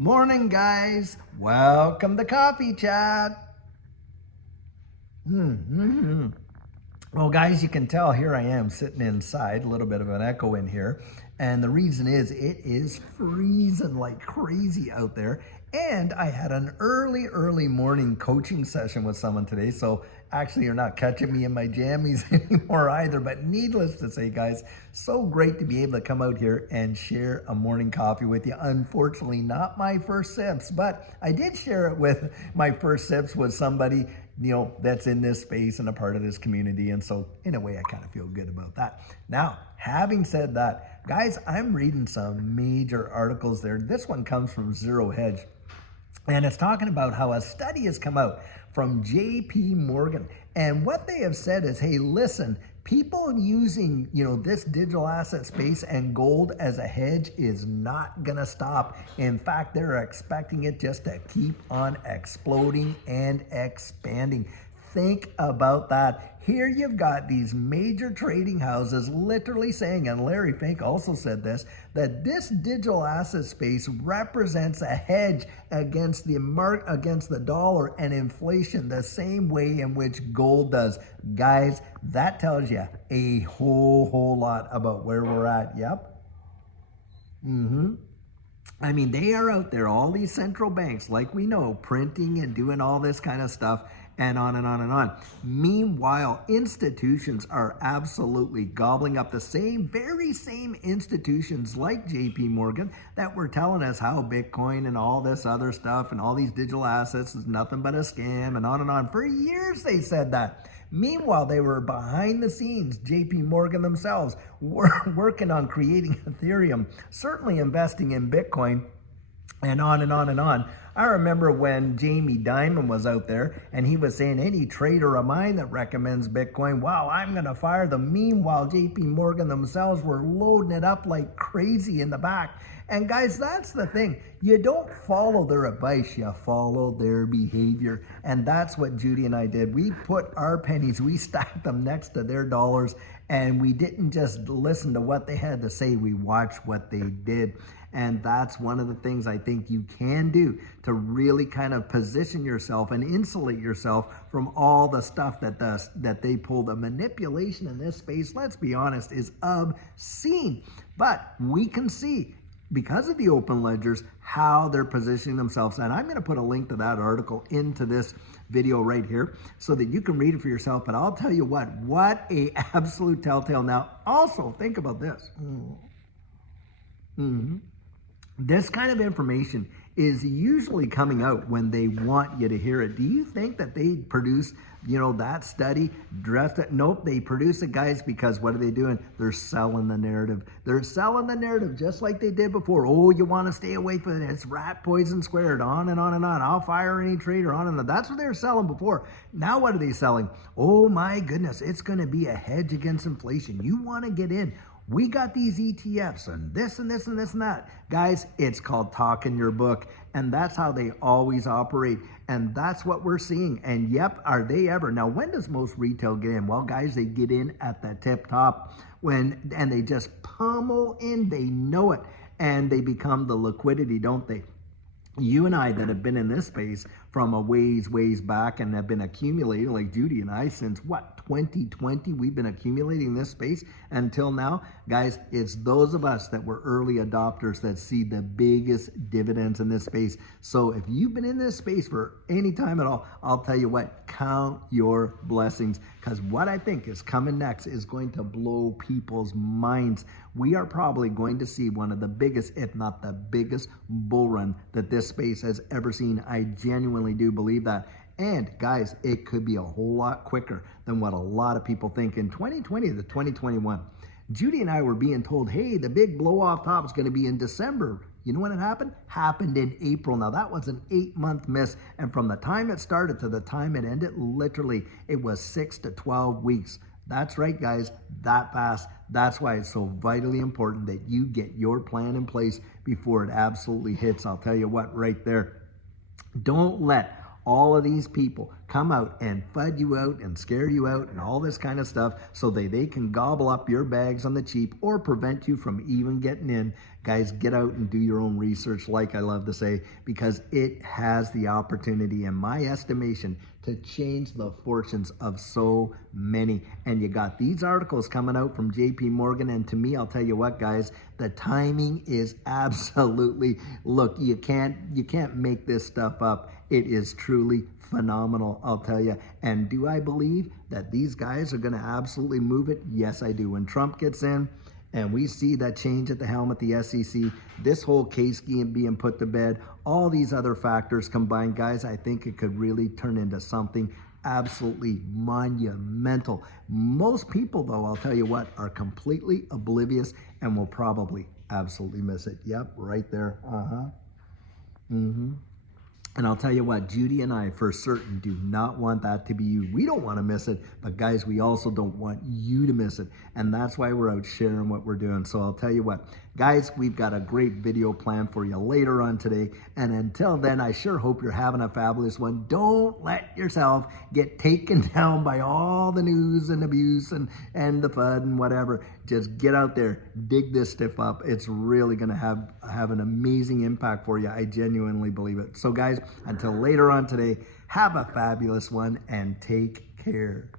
Morning, guys. Welcome to Coffee Chat. Well, guys, you can tell here I am sitting inside, a little bit of an echo in here. And the reason is it is freezing like crazy out there. And I had an early morning coaching session with someone today. So actually, you're not catching me in my jammies anymore either. But needless to say, guys, so great to be able to come out here and share a morning coffee with you. Unfortunately, not my first sips, but I did share it with my first sips with somebody that's in this space and a part of this community. And so in a way, I kind of feel good about that. Now, having said that, guys, I'm reading some major articles there. This one comes from Zero Hedge. And it's talking about how a study has come out from JP Morgan. And what they have said is, hey, listen, people using, this digital asset space and gold as a hedge is not going to stop. In fact, they're expecting it just to keep on exploding and expanding. Think about that. Here you've got these major trading houses literally saying, and Larry Fink also said this, that this digital asset space represents a hedge against the dollar and inflation the same way in which gold does. Guys, that tells you a whole lot about where we're at. Yep. I mean, they are out there, all these central banks, like we know, printing and doing all this kind of stuff, and on and on and on. Meanwhile, institutions are absolutely gobbling up the very same institutions like JP Morgan that were telling us how Bitcoin and all this other stuff and all these digital assets is nothing but a scam, and on and on. For years they said that. Meanwhile, they were behind the scenes, JP Morgan themselves, were working on creating Ethereum, certainly investing in Bitcoin, and on and on and on. I remember when Jamie Dimon was out there and he was saying, any trader of mine that recommends Bitcoin, wow, I'm going to fire them. Meanwhile, JP Morgan themselves were loading it up like crazy in the back. And guys, that's the thing. You don't follow their advice, you follow their behavior. And that's what Judy and I did. We put our pennies, we stacked them next to their dollars, and we didn't just listen to what they had to say, we watched what they did. And that's one of the things I think you can do to really kind of position yourself and insulate yourself from all the stuff that they pull. The manipulation in this space, let's be honest, is obscene. But we can see, because of the open ledgers, how they're positioning themselves. And I'm going to put a link to that article into this video right here so that you can read it for yourself. But I'll tell you what a absolute telltale. Now, also think about this. This kind of information is usually coming out when they want you to hear it. Do you think that they produce, that study dressed it? Nope, they produce it, guys, because what are they doing? They're selling the narrative. They're selling the narrative just like they did before. Oh, you want to stay away from it. It's rat poison squared, on and on and on. I'll fire any trader, on and on. That's what they were selling before. Now what are they selling? Oh my goodness, it's going to be a hedge against inflation. You want to get in. We got these ETFs and this and this and this and that. Guys, it's called talking your book. And that's how they always operate. And that's what we're seeing. And yep, are they ever? Now, when does most retail get in? Well, guys, they get in at the tip top and they just pummel in. They know it. And they become the liquidity, don't they? You and I that have been in this space from a ways back and have been accumulating, like Judy and I, since 2020, we've been accumulating this space until now. Guys, it's those of us that were early adopters that see the biggest dividends in this space. So if you've been in this space for any time at all, I'll tell you what, count your blessings, because what I think is coming next is going to blow people's minds. We are probably going to see one of the biggest, if not the biggest, bull run that this space has ever seen. I genuinely do believe that. And guys, it could be a whole lot quicker than what a lot of people think. In 2020 to 2021, Judy and I were being told, hey, the big blow off top is going to be in December. You know when it happened? Happened in April. Now that was an 8-month miss. And from the time it started to the time it ended, literally it was 6 to 12 weeks. That's right, guys, that fast. That's why it's so vitally important that you get your plan in place before it absolutely hits. I'll tell you what, right there. Don't let all of these people come out and FUD you out and scare you out and all this kind of stuff so they can gobble up your bags on the cheap or prevent you from even getting in. Guys, get out and do your own research, like I love to say, because it has the opportunity, in my estimation, to change the fortunes of so many. And you got these articles coming out from JP Morgan, and to me, I'll tell you what, guys, the timing is absolutely, look, you can't make this stuff up. It is truly phenomenal, I'll tell you. And do I believe that these guys are going to absolutely move it? Yes, I do. When Trump gets in and we see that change at the helm at the SEC, this whole case being put to bed, all these other factors combined, guys, I think it could really turn into something absolutely monumental. Most people, though, I'll tell you what, are completely oblivious and will probably absolutely miss it. Yep, right there. And I'll tell you what, Judy and I for certain do not want that to be you. We don't want to miss it, but guys, we also don't want you to miss it. And that's why we're out sharing what we're doing. So I'll tell you what, guys, we've got a great video planned for you later on today. And until then, I sure hope you're having a fabulous one. Don't let yourself get taken down by all the news and abuse and the FUD and whatever. Just get out there, dig this stuff up. It's really going to have an amazing impact for you. I genuinely believe it. So guys, until later on today, have a fabulous one and take care.